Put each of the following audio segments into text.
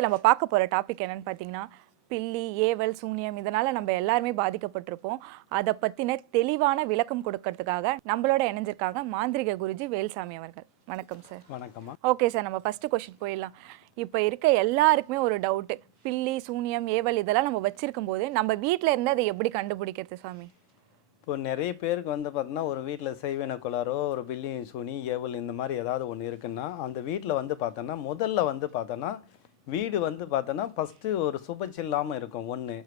இன்னைக்கு நம்ம பார்க்க போற டாபிக் என்னன்னு பார்த்தீங்கன்னா பில்லி ஏவல் சூனியம் இதனால நம்ம எல்லாருமே பாதிக்கப்பட்டிருப்போம். அதை பத்தின தெளிவான விளக்கம் கொடுக்கறதுக்காக நம்மளோட இணைஞ்சிருக்காங்க மாந்திரிக குருஜி வேல்சாமி அவர்கள். வணக்கம் சார் வணக்கம்மா. ஓகே சார் நம்ம ஃபர்ஸ்ட் கொஸ்டின் போயிடலாம். இப்போ இருக்க எல்லாருக்குமே ஒரு டவுட்டு பில்லி சூனியம் ஏவல் இதெல்லாம் நம்ம வச்சிருக்கும் போது நம்ம வீட்டில் இருந்து அதை எப்படி கண்டுபிடிக்கிறது சாமி? இப்போ நிறைய பேருக்கு வந்து பார்த்தோன்னா ஒரு வீட்டில் செய்வன குளாரோ ஒரு பில்லி சூனி ஏவல் இந்த மாதிரி ஏதாவது ஒன்று இருக்குன்னா அந்த வீட்டில் வந்து பார்த்தோன்னா முதல்ல வந்து பார்த்தோன்னா வீடு வந்து பார்த்தோன்னா ஃபஸ்ட்டு ஒரு சுபச்சு இல்லாமல் இருக்கும் ஒன்று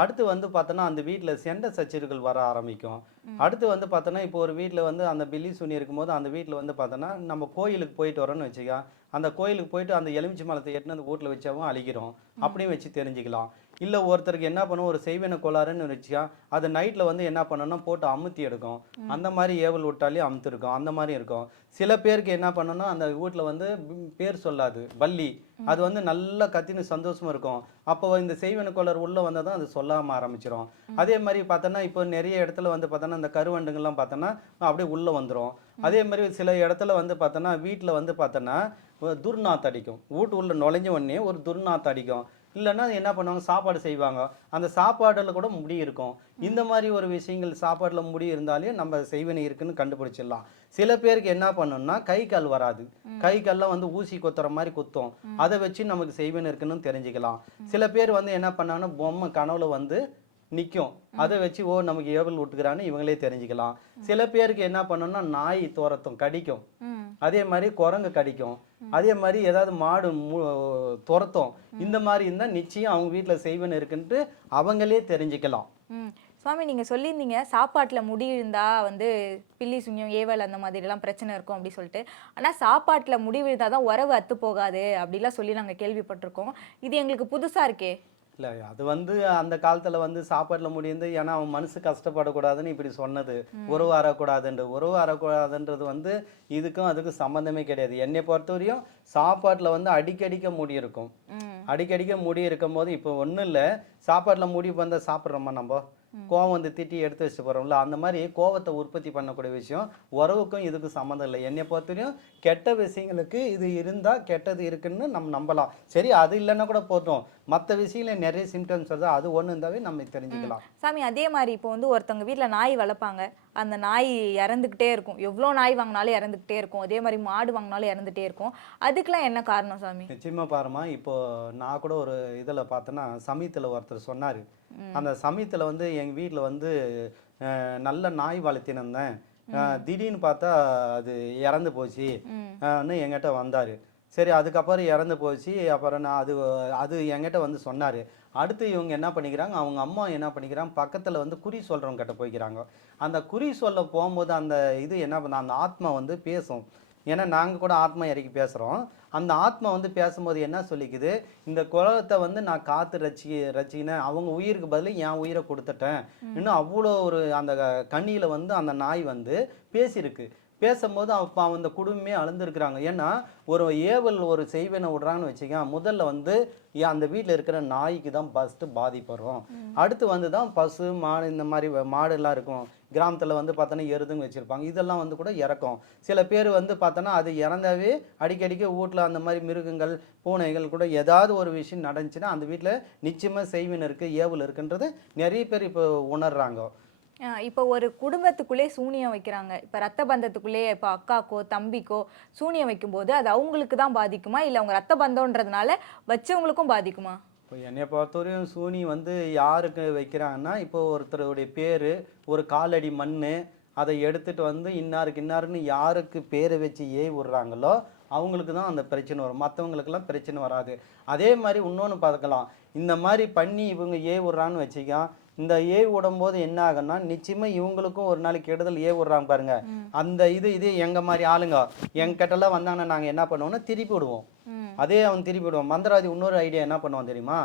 அடுத்து வந்து பார்த்தோன்னா அந்த வீட்டில் செண்ட சச்சரவுகள் வர ஆரம்பிக்கும். அடுத்து வந்து பார்த்தோன்னா இப்போ ஒரு வீட்டில் வந்து அந்த பில்லி சூனி இருக்கும்போது அந்த வீட்டில் வந்து பார்த்தோன்னா நம்ம கோயிலுக்கு போயிட்டு வரோன்னு வச்சுக்க அந்த கோயிலுக்கு போயிட்டு அந்த எலுமிச்சை மரத்தை எட்டுன்னு அந்த வீட்டில் வச்சாவும் அழிக்கிறோம். அப்படியும் வச்சு தெரிஞ்சுக்கலாம். இல்லை ஒருத்தருக்கு என்ன பண்ணும்? ஒரு செய்வன கோளாறுன்னு வச்சுக்கா அது நைட்டில் வந்து என்ன பண்ணணும்னா போட்டு அமுத்தி எடுக்கும். அந்த மாதிரி ஏவல் விட்டாலே அமுத்திருக்கும். அந்த மாதிரி இருக்கும். சில பேருக்கு என்ன பண்ணணும்னா அந்த வீட்டில் வந்து பேர் சொல்லாது. பல்லி அது வந்து நல்லா கத்தின்னு சந்தோஷமா இருக்கும். அப்போ இந்த செய்வன கோளாறு உள்ளே வந்தால் தான் அது சொல்லாமல் ஆரம்பிச்சிரும். அதே மாதிரி பார்த்தோன்னா இப்போ நிறைய இடத்துல வந்து பார்த்தோன்னா இந்த கருவண்டுங்கள்லாம் பார்த்தோன்னா அப்படியே உள்ளே வந்துடும் அதே மாதிரி சில இடத்துல வந்து பார்த்தோன்னா வீட்டில் வந்து பார்த்தோன்னா ஒரு துர்நாத்து அடிக்கும். வீட்டு உள்ள நுழைஞ்ச உடனே ஒரு துர்நாத்து அடிக்கும். இல்லைன்னா என்ன பண்ணுவாங்க? சாப்பாடு செய்வாங்க. அந்த சாப்பாடில் கூட முடி இருக்கும். இந்த மாதிரி ஒரு விஷயங்கள் சாப்பாட்டில் முடி இருந்தாலே நம்ம செய்வினை இருக்குன்னு கண்டுபிடிச்சிடலாம். சில பேருக்கு என்ன பண்ணணும்னா கை கால் வராது. கை கால்லாம் வந்து ஊசி கொத்துற மாதிரி குத்தும். அதை வச்சு நமக்கு செய்வினை இருக்குன்னு தெரிஞ்சுக்கலாம். சில பேர் வந்து என்ன பண்ணாங்கன்னா பொம்மை கனவுல வந்து நிற்கும் அதை வச்சு ஓ நமக்கு ஏவல் விட்டுக்கிறான்னு இவங்களே தெரிஞ்சுக்கலாம். சில பேருக்கு என்ன பண்ணணும்னா நாய் துரத்தும் கடிக்கும். அதே மாதிரி குரங்கு கடிக்கும். அதே மாதிரி ஏதாவது மாடு துரத்தும். இந்த மாதிரி இருந்தால் நிச்சயம் அவங்க வீட்டில் செய்வன் இருக்குன்ட்டு அவங்களே தெரிஞ்சுக்கலாம். சுவாமி நீங்க சொல்லியிருந்தீங்க. சாப்பாட்டுல முடி இருந்தா வந்து பில்லி சுண்ணியம் ஏவல் அந்த மாதிரிலாம் பிரச்சனை இருக்கும் அப்படி சொல்லிட்டு. ஆனா சாப்பாட்டுல முடி விழுந்தா தான் உறவு அத்து போகாது அப்படிலாம் சொல்லி நாங்க கேள்விப்பட்டிருக்கோம். இது எங்களுக்கு புதுசா இருக்கே. இல்லை. அது வந்து அந்த காலத்தில் வந்து சாப்பாட்டில் முடிந்து ஏன்னா அவன் மனசு கஷ்டப்படக்கூடாதுன்னு இப்படி சொன்னது. உறவு அறக்கூடாதுன்ற உறவு அறக்கூடாதுன்றது வந்து இதுக்கும் அதுக்கும் சம்மந்தமே கிடையாது. என்னை பொறுத்தவரையும் சாப்பாட்டில் வந்து அடிக்கடிக்க முடி இருக்கும். அடிக்கடிக்க முடி இருக்கும் போது இப்போ ஒன்றும் இல்லை. சாப்பாட்டில் முடி வந்தால் சாப்பிட்றோமா நம்ம? கோவம் வந்து திட்டி எடுத்து வச்சுட்டு போகிறோம்ல அந்த மாதிரி கோவத்தை உற்பத்தி பண்ணக்கூடிய விஷயம் உறவுக்கும் இதுக்கும் சம்மந்தம் இல்லை. என்னை பொறுத்தவரையும் கெட்ட விஷயங்களுக்கு இது இருந்தால் கெட்டது இருக்குன்னு நம்ம நம்பலாம். சரி அது இல்லைன்னா கூட போட்டோம் மற்ற விஷயங்கள நிறைய சிம்டம்ஸ் வருது அது ஒன்று இருந்தாவே நம்ம தெரிஞ்சுக்கலாம். சாமி அதே மாதிரி இப்போ வந்து ஒருத்தவங்க வீட்டில் நாய் வளர்ப்பாங்க. அந்த நாய் இறந்துக்கிட்டே இருக்கும். எவ்வளோ நாய் வாங்கினாலும் இறந்துக்கிட்டே இருக்கும். அதே மாதிரி மாடு வாங்கினாலும் இறந்துட்டே இருக்கும். அதுக்கெல்லாம் என்ன காரணம் சாமி? நிச்சயமா பாருமா இப்போ நான் கூட ஒரு இதில் பார்த்தேன்னா சமயத்தில் ஒருத்தர் சொன்னார். அந்த சமயத்தில் வந்து எங்கள் வீட்டில் வந்து நல்ல நாய் வளர்த்தினிருந்தேன் அஹ், திடீர்னு பார்த்தா அது இறந்து போச்சு. என்கிட்ட வந்தார். சரி அதுக்கப்புறம் இறந்து போச்சு. அப்புறம் நான் அது அது என்கிட்ட வந்து சொன்னார். அடுத்து இவங்க என்ன பண்ணிக்கிறாங்க அவங்க அம்மா என்ன பண்ணிக்கிறாங்க பக்கத்தில் வந்து குறி சொல்கிறவங்க கிட்ட போய்க்கிறாங்க. அந்த குறி சொல்ல போகும்போது அந்த இது என்ன பண்ண அந்த ஆத்மா வந்து பேசும். ஏன்னா நாங்கள் கூட ஆத்மா இறக்கி பேசுகிறோம் அந்த ஆத்மா வந்து பேசும்போது என்ன சொல்லிக்குது? இந்த குலத்தை வந்து நான் காத்து ரச்சி ரச்சினேன் அவங்க உயிருக்கு பதில் என் உயிரை கொடுத்துட்டேன். இன்னும் அவ்வளோ ஒரு அந்த கண்ணியில் வந்து அந்த நாய் வந்து பேசியிருக்கு. பேசும்போது அப்போ அந்த குடும்பமே அழுந்துருக்குறாங்க. ஏன்னா ஒரு ஏவல் ஒரு செய்வனை விடுறாங்கன்னு வச்சுக்க முதல்ல வந்து அந்த வீட்டில் இருக்கிற நாய்க்கு தான் ஃபஸ்ட்டு பாதிப்பு வரும் அடுத்து வந்து தான் பசு மாடு இந்த மாதிரி மாடுலாம் இருக்கும். கிராமத்தில் வந்து பார்த்தோன்னா எருதுங்க வச்சுருப்பாங்க. இதெல்லாம் வந்து கூட இறக்கும். சில பேர் வந்து பார்த்தோன்னா அது இறந்தாவே அடிக்கடிக்கு வீட்டில் அந்த மாதிரி மிருகங்கள் பூனைகள் கூட ஏதாவது ஒரு விஷயம் நடந்துச்சுன்னா அந்த வீட்டில் நிச்சயமாக செய்வின் இருக்குது ஏவல் இருக்குன்றது நிறைய பேர் இப்போ உணர்றாங்க. இப்போ ஒரு குடும்பத்துக்குள்ளே சூனியம் வைக்கிறாங்க. இப்போ ரத்த பந்தத்துக்குள்ளே இப்போ அக்காக்கோ தம்பிக்கோ சூனியம் வைக்கும்போது அது அவங்களுக்கு தான் பாதிக்குமா? இல்லை அவங்க ரத்த பந்தம்ன்றதுனால வச்சவங்களுக்கும் பாதிக்குமா? இப்போ என்னை பொறுத்தவரையும் சூனி வந்து யாருக்கு வைக்கிறாங்கன்னா இப்போ ஒருத்தருடைய பேர் ஒரு காலடி மண் அதை எடுத்துட்டு வந்து இன்னாருக்கு இன்னாருன்னு யாருக்கு பேரை வச்சு ஏய் விடுறாங்களோ அவங்களுக்கு தான் அந்த பிரச்சனை வரும். மற்றவங்களுக்கெல்லாம் பிரச்சனை வராது. அதே மாதிரி இன்னொன்று பார்க்கலாம் இந்த மாதிரி பண்ணி இவங்க ஏ விடுறான்னு வச்சுக்க இந்த ஏ விடும்போது என்ன ஆகும்னா நிச்சயமாக இவங்களுக்கும் ஒரு நாளைக்கு கெடுதல் ஏ விடுறாங்க பாருங்க. அந்த இது இது எங்கள் மாதிரி ஆளுங்க எங்கிட்டலாம் வந்தாங்கன்னா நாங்கள் என்ன பண்ணுவோம்னா திருப்பி விடுவோம். அதே அவன் திருப்பி விடுவான் மந்திரவாதி இன்னொரு ஐடியா என்ன பண்ணுவான் தெரியுமா?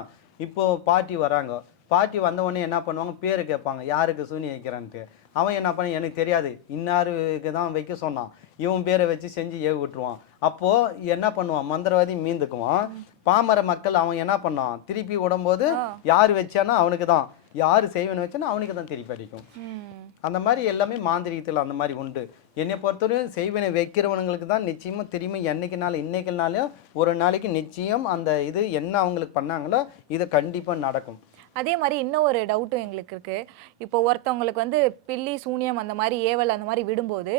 இப்போ பாட்டி வராங்க. பாட்டி வந்த உடனே என்ன பண்ணுவாங்க? பேர் கேட்பாங்க. யாருக்கு சூனி வைக்கிறான்ட்டு? அவன் என்ன பண்ண எனக்கு தெரியாது. இன்னாருக்கு தான் வைக்க சொன்னான். இவன் பேரை வச்சு செஞ்சு ஏவி விட்டுருவான். அப்போது என்ன பண்ணுவான்? மந்திரவாதி மீந்துக்குவான். பாமர மக்கள் அவன் என்ன பண்ணான்? திருப்பி விடும்போது யார் வச்சானோ அவனுக்கு தான். யார் செய்வன வச்சானோ அவனுக்கு தான் திருப்பி அடிக்கும். அந்த மாதிரி எல்லாமே மாந்திரிகத்தில் அந்த மாதிரி உண்டு. என்னை பொறுத்தவரையும் செய்வினை வைக்கிறவனுங்களுக்கு தான் நிச்சயமாக திரும்பி என்றைக்குனாலும் நாள் நாளையும் ஒரு நாளைக்கு நிச்சயம் அந்த இது என்ன அவங்களுக்கு பண்ணாங்களோ இது கண்டிப்பாக நடக்கும். அதே மாதிரி இன்னும் ஒரு டவுட்டும் எங்களுக்கு இருக்குது இப்போ ஒருத்தவங்களுக்கு வந்து பில்லி சூனியம் அந்த மாதிரி ஏவல் அந்த மாதிரி விடும்போது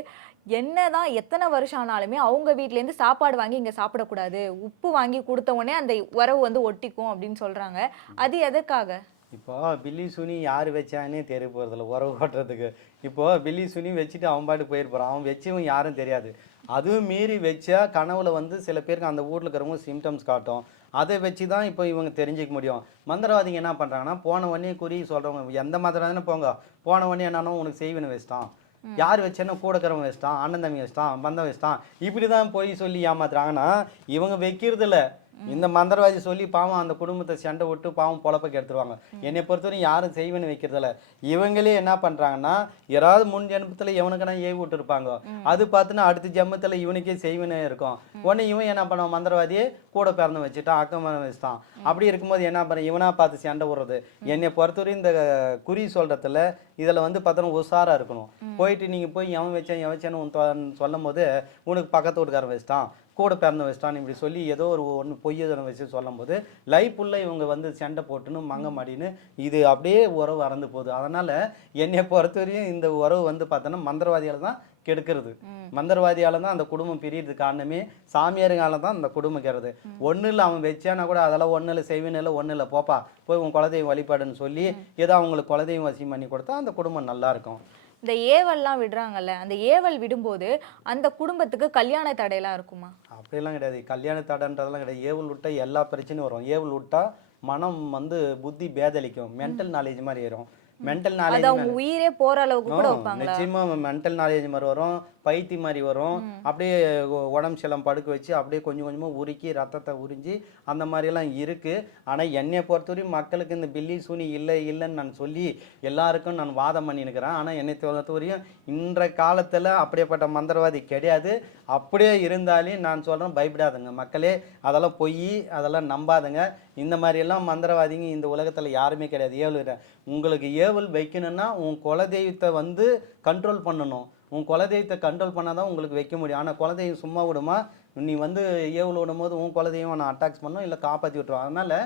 என்ன தான் எத்தனை வருஷம் ஆனாலுமே அவங்க வீட்லேருந்து சாப்பாடு வாங்கி இங்கே சாப்பிடக்கூடாது. உப்பு வாங்கி கொடுத்த உடனே அந்த உறவு வந்து ஒட்டிக்கும் அப்படின்னு சொல்கிறாங்க அது எதற்காக? இப்போ பில்லி சுனி யார் வச்சானே தெரிய போகிறதில்ல உறவு ஓட்டுறதுக்கு இப்போ பில்லி சுனி வச்சுட்டு அவன் பாட்டு போயிருப்பான் அவன் வச்சவன் யாரும் தெரியாது. அதுவும் மீறி வச்சா கனவுல வந்து சில பேருக்கு அந்த வீட்டில் இருக்கிறவங்க சிம்டம்ஸ் காட்டும். அதை வச்சு தான் இப்போ இவங்க தெரிஞ்சுக்க முடியும். மந்திரவாதிங்க என்ன பண்ணுறாங்கன்னா போன உடனே குறி சொல்கிறவங்க எந்த மந்திரம் போங்க. போன உடனே என்னன்னா உனக்கு செய்வினை வச்சிட்டான். யார் வச்சேன்னா கூட இருக்கிறவங்க வச்சிட்டான் அண்ணன் தம்பி வச்சிட்டான் பந்தம் வச்சிட்டான். இப்படி தான் போய் சொல்லி ஏமாத்துறாங்கன்னா இவங்க வைக்கிறதில்ல. இந்த மந்திரவாதி சொல்லி பாவம் அந்த குடும்பத்தை சண்டை விட்டு பாவம் பொழப்ப கெடுத்துருவாங்க என்னை பொறுத்தவரையும் யாரும் செய்வனு வைக்கிறதில்ல. இவங்களே என்ன பண்றாங்கன்னா யாராவது முன் ஜென்மத்துல எவனுக்குனா ஏவி விட்டுருப்பாங்க. அது பார்த்துன்னா அடுத்த ஜென்மத்துல இவனுக்கே செய்வனே இருக்கும். உடனே இவன் என்ன பண்ணுவான்? மந்திரவாதியே கூட பிறந்து வச்சுட்டான் அக்கம் வச்சுட்டான். அப்படி இருக்கும்போது என்ன பண்ண இவனா பார்த்து சண்டை விடுறது என்னை பொறுத்தவரையும் இந்த குறி சொல்றதுல இதுல வந்து பார்த்தோன்னா உஷாரா இருக்கணும். போயிட்டு நீங்க போய் எவன் வச்சேன் எவன் வச்சேன்னு சொல்லும் போது உனக்கு பக்கத்து வீட்டுக்காரன் வச்சிட்டான். கூட பிறந்த வச்சிட்டான் இப்படி சொல்லி ஏதோ ஒரு ஒன்று பொய்யதனை வச்சு சொல்லும் போது லைஃபுள்ள இவங்க வந்து சண்டை போட்டுன்னு மங்க மாடின்னு இது அப்படியே உறவு அறந்து போகுது. அதனால என்னை பொறுத்தவரையும் இந்த உறவு வந்து பார்த்தோன்னா மந்திரவாதியால தான் கெடுக்கிறது. மந்திரவாதியால தான் அந்த குடும்பம் பிரியறது காரணமே சாமியாருங்கால தான் அந்த குடும்பம் கெடுறது ஒன்றும் இல்லை அவன் வச்சானா கூட அதெல்லாம் ஒன்றும் இல்லை செய்வேன் இல்லை ஒன்றும் இல்லை போப்பா போய் உன் குலதெய்வம் வழிபாடுன்னு சொல்லி ஏதோ அவங்களுக்கு குலதெய்வம் வசியம் பண்ணி கொடுத்தா அந்த குடும்பம் நல்லா இருக்கும். இந்த ஏவல்லாம் விடுறாங்கல்ல அந்த ஏவல் விடும்போது அந்த குடும்பத்துக்கு கல்யாண தடையெல்லாம் இருக்குமா? அப்படியெல்லாம் கிடையாது. கல்யாண தடைன்றதெல்லாம் கிடையாது. ஏவல் விட்டா எல்லா பிரச்சனையும் வரும். ஏவல் விட்டா மனம் வந்து புத்தி பேதலிக்கும் மென்டல் நாலேஜ் மாதிரி ஏறும் மென்டல் நாலேஜ் அவங்க உயிரே போற அளவுக்கு கூட வைப்பாங்களா? நிச்சயமா மென்டல் நாலேஜ் மாதிரி வரும். பைத்தி மாதிரி வரும். அப்படியே உடம்பு சிலம் படுக்க வச்சு அப்படியே கொஞ்சம் கொஞ்சமா உருக்கி ரத்தத்தை உறிஞ்சி அந்த மாதிரி எல்லாம் இருக்கு. ஆனா என்னைய பொறுத்தவரையும் மக்களுக்கு இந்த பில்லி சூனி இல்லை இல்லைன்னு நான் சொல்லி எல்லாருக்கும் நான் வாதம் பண்ணியிருக்கிறேன் ஆனா என்னை பொறுத்தவரையும் இன்ற காலத்துல அப்படியேப்பட்ட மந்திரவாதி கிடையாது. அப்படியே இருந்தாலும் நான் சொல்றேன் பயப்படாதுங்க. மக்களே அதெல்லாம் பொய் அதெல்லாம் நம்பாதுங்க. இந்த மாதிரி எல்லாம் மந்திரவாதிங்க இந்த உலகத்துல யாருமே கிடையாது. ஏவல் உங்களுக்கு ஏவல் வைக்கணும்னா உன் குலதெய்வத்தை வந்து கண்ட்ரோல் பண்ணணும். உன் குலதெய்வத்தை கண்ட்ரோல் பண்ணாதான் உங்களுக்கு வைக்க முடியும். ஆனால் குலதெய்வம் சும்மா விடுமா? நீ வந்து ஏவல் விடும் போது உன் குலதெய்வம் நான் அட்டாக்ஸ் பண்ணும் இல்லை காப்பாற்றி விட்டுருவோம் அதனால்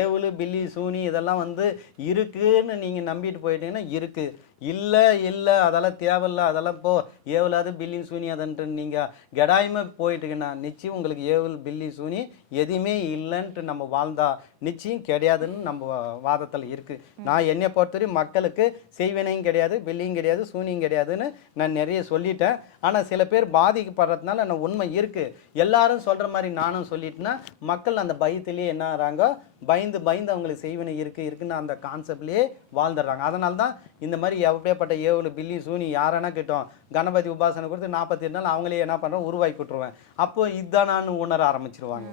ஏவல் பில்லி சூனி இதெல்லாம் வந்து இருக்குன்னு நீங்கள் நம்பிட்டு போயிட்டீங்கன்னா இருக்குது இல்லை இல்லை அதெல்லாம் தேவையில்ல அதெல்லாம் போ. ஏவலாது பில்லி சூனி அதன்ட்டு நீங்கள் கெடாயமாக போயிட்டுங்கன்னா நிச்சயம் உங்களுக்கு ஏவல் பில்லி சூனி எதுவுமே இல்லைன்ட்டு நம்ம வாழ்ந்தா நிச்சயம் கிடையாதுன்னு நம்ம வாதத்தில் இருக்குது நான் என்னை பொறுத்தவரையும் மக்களுக்கு செய்வினையும் கிடையாது பில்லியும் கிடையாது சூனியும் கிடையாதுன்னு நான் நிறைய சொல்லிட்டேன். ஆனால் சில பேர் பாதிக்கப்படுறதுனால நான் உண்மை இருக்குது எல்லாரும் சொல்கிற மாதிரி நானும் சொல்லிட்டேன்னா மக்கள் அந்த பயத்திலேயே என்ன ஆகிறாங்க? பயந்து பயந்து அவங்களுக்கு செய்வினை இருக்குது இருக்குன்னு அந்த கான்செப்ட்லேயே வாழ்ந்துடுறாங்க. அதனால தான் இந்த மாதிரி எப்படியாப்பட்ட ஏவலு பில்லி சூனி யாரானா கிட்டோம் கணபதி உபாசனை கொடுத்து நாற்பத்தி எட்டு நாள் அவங்களே என்ன பண்ணுறோம் உருவாக்கி விட்டுருவேன் அப்போ இதுதானான்னு உணர ஆரம்பிச்சிருவாங்க.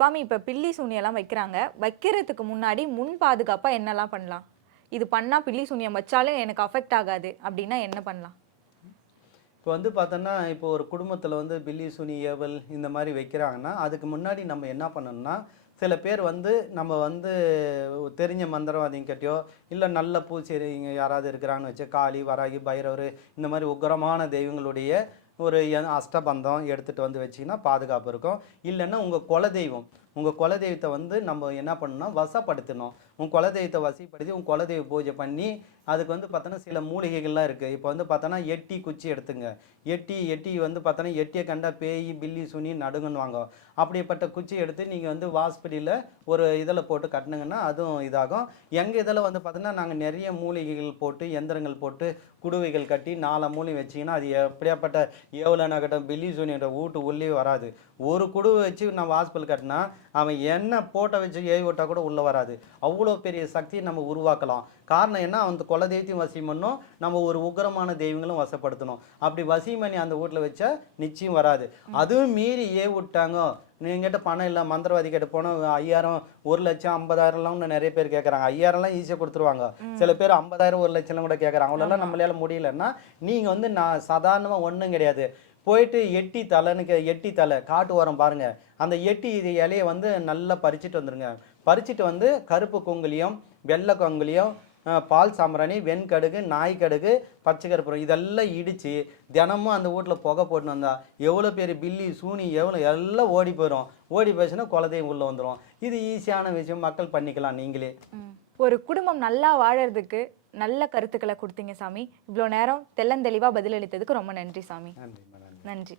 சுவாமி இப்ப பில்லி சூனியெல்லாம் வைக்கிறாங்க. வைக்கிறதுக்கு முன்னாடி முன் பாதுகாப்பா என்னெல்லாம் பண்ணலாம்? இது பண்ணா பில்லி சூனியம் வச்சாலும் எனக்கு அஃபெக்ட் ஆகாது. அப்படின்னா என்ன பண்ணலாம்? இப்போ வந்து பார்த்தோன்னா இப்போ ஒரு குடும்பத்தில் வந்து பில்லி சுனி ஏவல் இந்த மாதிரி வைக்கிறாங்கன்னா அதுக்கு முன்னாடி நம்ம என்ன பண்ணணும்னா சில பேர் வந்து நம்ம வந்து தெரிஞ்ச மந்திரவாதிங்கிட்டயோ இல்லை நல்ல பூச்செரிங்க யாராவது இருக்கிறாங்கன்னு வச்சு காளி வராகி பைரவர் இந்த மாதிரி உக்கரமான தெய்வங்களுடைய ஒரு அஷ்டபந்தம் எடுத்துகிட்டு வந்து வச்சிங்கன்னா பாதுகாப்பு இருக்கும். இல்லைன்னா உங்கள் குலதெய்வம். உங்கள் குலதெய்வத்தை வந்து நம்ம என்ன பண்ணணும்னா வசப்படுத்தணும். உன் குலதெய்வத்தை வசப்படுத்தி உன் குலதெய்வ பூஜை பண்ணி அதுக்கு வந்து பார்த்தோன்னா சில மூலிகைகள்லாம் இருக்குது இப்போ வந்து பார்த்தோன்னா எட்டி குச்சி எடுத்துங்க. எட்டி எட்டி வந்து பார்த்தோன்னா எட்டியை கண்டா பேய் பில்லி சுனி நடுங்குன்னுவாங்க. அப்படிப்பட்ட குச்சி எடுத்து நீங்கள் வந்து வாஸ்படியில் ஒரு இதில் போட்டு கட்டினுங்கன்னா அதுவும் இதாகும். எங்கள் இதில் வந்து பார்த்தோன்னா நாங்கள் நிறைய மூலிகைகள் போட்டு எந்திரங்கள் போட்டு குடுவைகள் கட்டி நாலு மூலிகை வச்சிங்கன்னா அது எப்படியாப்பட்ட ஏவலனாகட்டும் பில்லி சுனியோட வீட்டு உள்ளே வராது. ஒரு குடுவை வச்சு நான் வாஸ்பல் கட்டினா அவன் என்ன போட்டை வச்சு ஏவி விட்டா கூட உள்ளே வராது. அவ்வளோ பெரிய சக்தியை நம்ம உருவாக்கலாம். காரணம் என்ன? அந்த குலதெய்வத்தையும் வசியம் பண்ணணும் நம்ம ஒரு உக்கிரமான தெய்வங்களும் வசப்படுத்தணும். அப்படி வசியம் பண்ணி அந்த வீட்டில் வச்சா நிச்சயம் வராது. அதுவும் மீறி ஏ விட்டாங்க. நீங்கிட்ட பணம் இல்லை மந்திரவாதி கிட்ட போனால் ஐயாயிரம் ஒரு லட்சம் ஐம்பதாயிரம்லாம் நிறைய பேர் கேட்குறாங்க ஐயாயிரம்லாம் ஈஸியாக கொடுத்துருவாங்க. சில பேர் ஐம்பதாயிரம் ஒரு லட்சம்லாம் கூட கேட்குறாங்க அவ்வளோலாம் நம்மளால முடியலன்னா நீங்கள் வந்து நான் சாதாரணமாக ஒன்றும் கிடையாது. போயிட்டு எட்டி தலைன்னு கே- எட்டி தலை காட்டு ஓரம் பாருங்க. அந்த எட்டி இது இலையை வந்து நல்லா பறிச்சுட்டு வந்துருங்க. பறிச்சுட்டு வந்து கருப்பு கொங்குலியம் வெள்ளை கொங்குலியம் பால் சாம்பிராணி வெண்கடுகு நாய் கடுகு பச்சை கற்பூரம் இதெல்லாம் இடித்து தினமும் அந்த வீட்டில் புகை போட்டு வந்தா எவ்வளோ பெரிய பில்லி சூனி எவ்வளோ எல்லாம் ஓடி போயிடும் ஓடி போச்சுன்னா குலதெய்வம் உள்ளே வந்துடும் இது ஈஸியான விஷயம். மக்கள் பண்ணிக்கலாம் நீங்களே. ஒரு குடும்பம் நல்லா வாழறதுக்கு நல்ல கருத்துக்களை கொடுத்தீங்க சாமி. இவ்வளோ நேரம் தெள்ளந்தெளிவாக பதிலளித்ததுக்கு ரொம்ப நன்றி சாமி. நன்றி நன்றி.